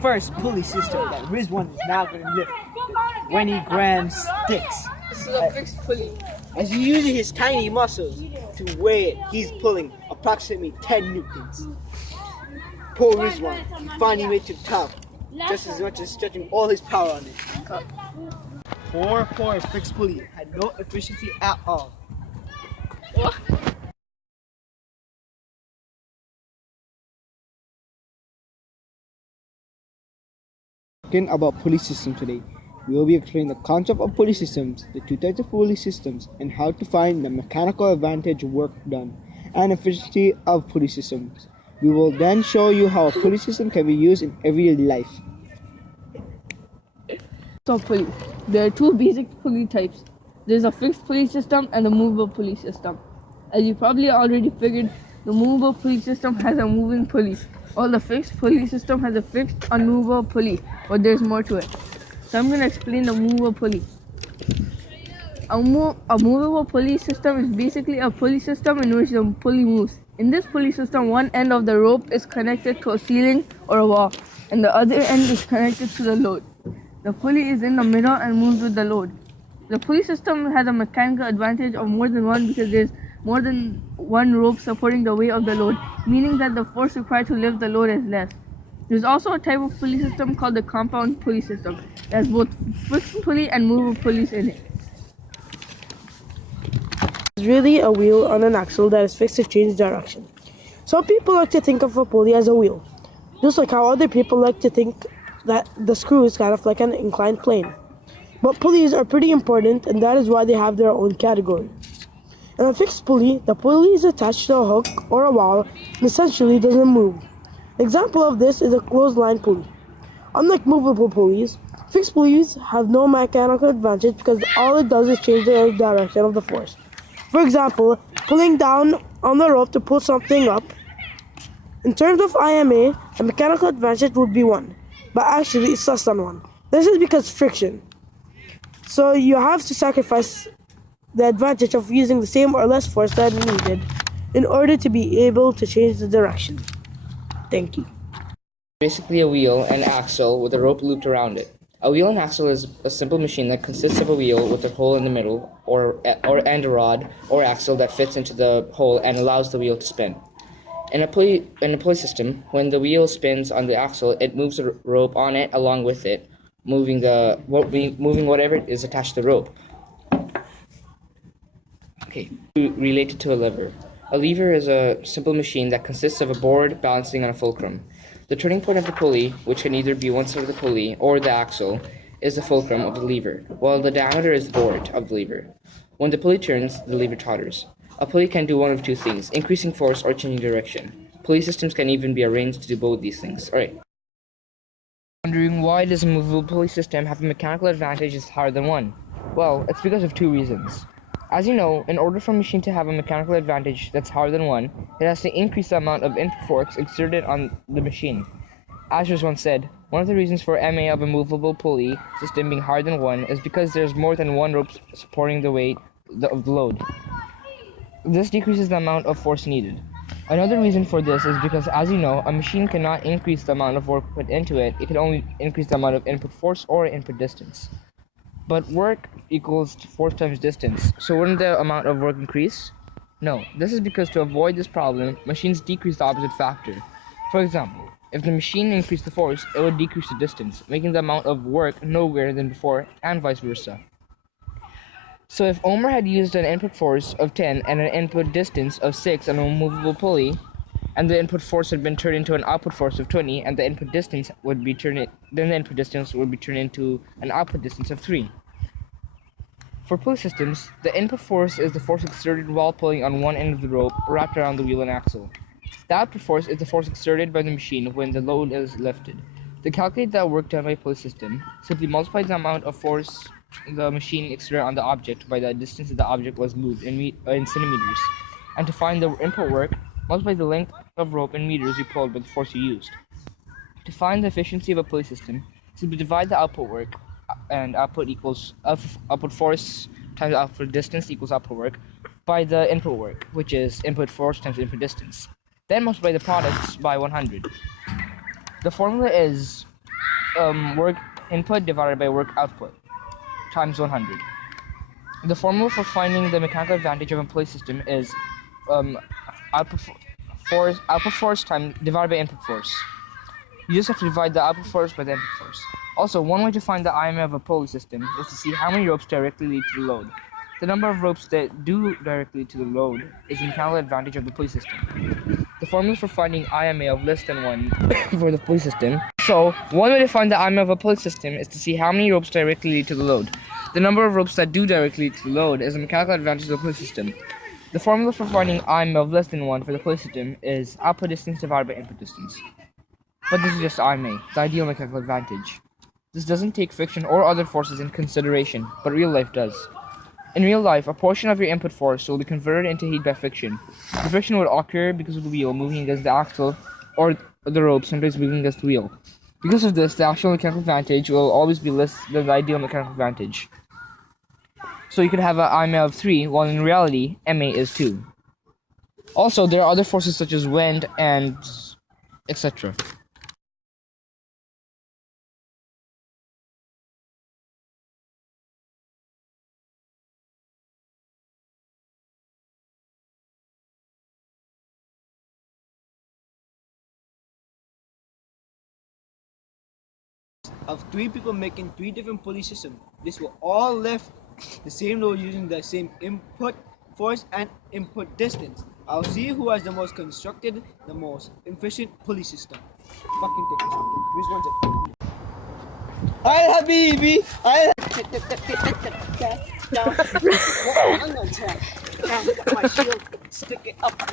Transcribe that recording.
first pulley system that Rizwan is now going to lift the 20-gram sticks. This is a fixed pulley. As he uses his tiny muscles to weigh it, he's pulling approximately 10 newtons. Poor Rizwan, he finally made it to the top, just as much as stretching all his power on it. Poor fixed pulley had no efficiency at all. What? Talking about pulley system today. We will be explaining the concept of pulley systems, the two types of pulley systems, and how to find the mechanical advantage work done and efficiency of pulley systems. We will then show you how a pulley system can be used in everyday life. So pulley. There are two basic pulley types. There's a fixed pulley system and a movable pulley system. As you probably already figured, the movable pulley system has a moving pulley, while the fixed pulley system has a fixed, unmovable pulley, but there's more to it. So I'm going to explain the movable pulley. A movable pulley system is basically a pulley system in which the pulley moves. In this pulley system, one end of the rope is connected to a ceiling or a wall, and the other end is connected to the load. The pulley is in the middle and moves with the load. The pulley system has a mechanical advantage of more than one because there's more than one rope supporting the weight of the load, meaning that the force required to lift the load is less. There's also a type of pulley system called the compound pulley system that has both fixed pulley and movable pulleys in it. It's really a wheel on an axle that is fixed to change direction. Some people like to think of a pulley as a wheel, just like how other people like to think that the screw is kind of like an inclined plane. But pulleys are pretty important, and that is why they have their own category. In a fixed pulley, the pulley is attached to a hook or a wall and essentially doesn't move. An example of this is a clothesline pulley. Unlike movable pulleys, fixed pulleys have no mechanical advantage because all it does is change the direction of the force. For example, pulling down on the rope to pull something up. In terms of IMA, the mechanical advantage would be 1, but actually it's less than 1. This is because friction. So you have to sacrifice the advantage of using the same or less force that is needed in order to be able to change the direction. Thank you. Basically a wheel and axle with a rope looped around it. A wheel and axle is a simple machine that consists of a wheel with a hole in the middle and a rod or axle that fits into the hole and allows the wheel to spin. In a pulley system, when the wheel spins on the axle, it moves a rope on it along with it, moving whatever is attached to the rope. Okay, related to a lever. A lever is a simple machine that consists of a board balancing on a fulcrum. The turning point of the pulley, which can either be one side of the pulley or the axle, is the fulcrum of the lever, while the diameter is the board of the lever. When the pulley turns, the lever totters. A pulley can do one of two things, increasing force or changing direction. Pulley systems can even be arranged to do both these things. Alright. Wondering why does a movable pulley system have a mechanical advantage that's higher than one? Well, it's because of two reasons. As you know, in order for a machine to have a mechanical advantage that's higher than one, it has to increase the amount of input force exerted on the machine. As was once said, one of the reasons for MA of a movable pulley system being higher than one is because there's more than one rope supporting the weight of the load. This decreases the amount of force needed. Another reason for this is because, as you know, a machine cannot increase the amount of work put into it, it can only increase the amount of input force or input distance. But work equals force times distance, so wouldn't the amount of work increase? No, this is because to avoid this problem, machines decrease the opposite factor. For example, if the machine increased the force, it would decrease the distance, making the amount of work no greater than before, and vice versa. So if Omer had used an input force of 10 and an input distance of 6 on a movable pulley, and the input force had been turned into an output force of 20, and the input distance would be turned into an output distance of 3. For pulley systems, the input force is the force exerted while pulling on one end of the rope wrapped around the wheel and axle. The output force is the force exerted by the machine when the load is lifted. To calculate the work done by a pulley system, simply multiply the amount of force the machine exerted on the object by the distance that the object was moved in centimeters. And to find the input work, multiply the length of rope in meters you pulled by the force you used. To find the efficiency of a pulley system, simply divide the output work, and output force times output distance equals output work, by the input work, which is input force times input distance. Then multiply the products by 100. The formula is work input divided by work output times 100. The formula for finding the mechanical advantage of a pulley system is output force time divided by input force. You just have to divide the output force by the input force. Also, one way to find the IMA of a pulley system is to see how many ropes directly lead to the load. The number of ropes that do directly to the load is the mechanical advantage of the pulley system. The formula for finding IMA of less than 1 for the pulley system. So, one way to find the IMA of a pulley system is to see how many ropes directly lead to the load. The number of ropes that do directly lead to the load is the mechanical advantage of the pulley system. The formula for finding IMA of less than 1 for the pulley system is output distance divided by input distance. But this is just IMA, the ideal mechanical advantage. This doesn't take friction or other forces in consideration, but real life does. In real life, a portion of your input force will be converted into heat by friction. The friction would occur because of the wheel moving against the axle or the rope sometimes moving against the wheel. Because of this, the actual mechanical advantage will always be less than the ideal mechanical advantage. So you could have an IMA of 3, while in reality, MA is 2. Also, there are other forces such as wind and etc. Of 3 people making 3 different pulley systems. This will all lift the same load using the same input force and input distance. I'll see who has the most constructed, the most efficient pulley system. Fucking take this one. Which one's it? Al Habibi! Al I'm gonna tell. Now, my shield. Stick it up.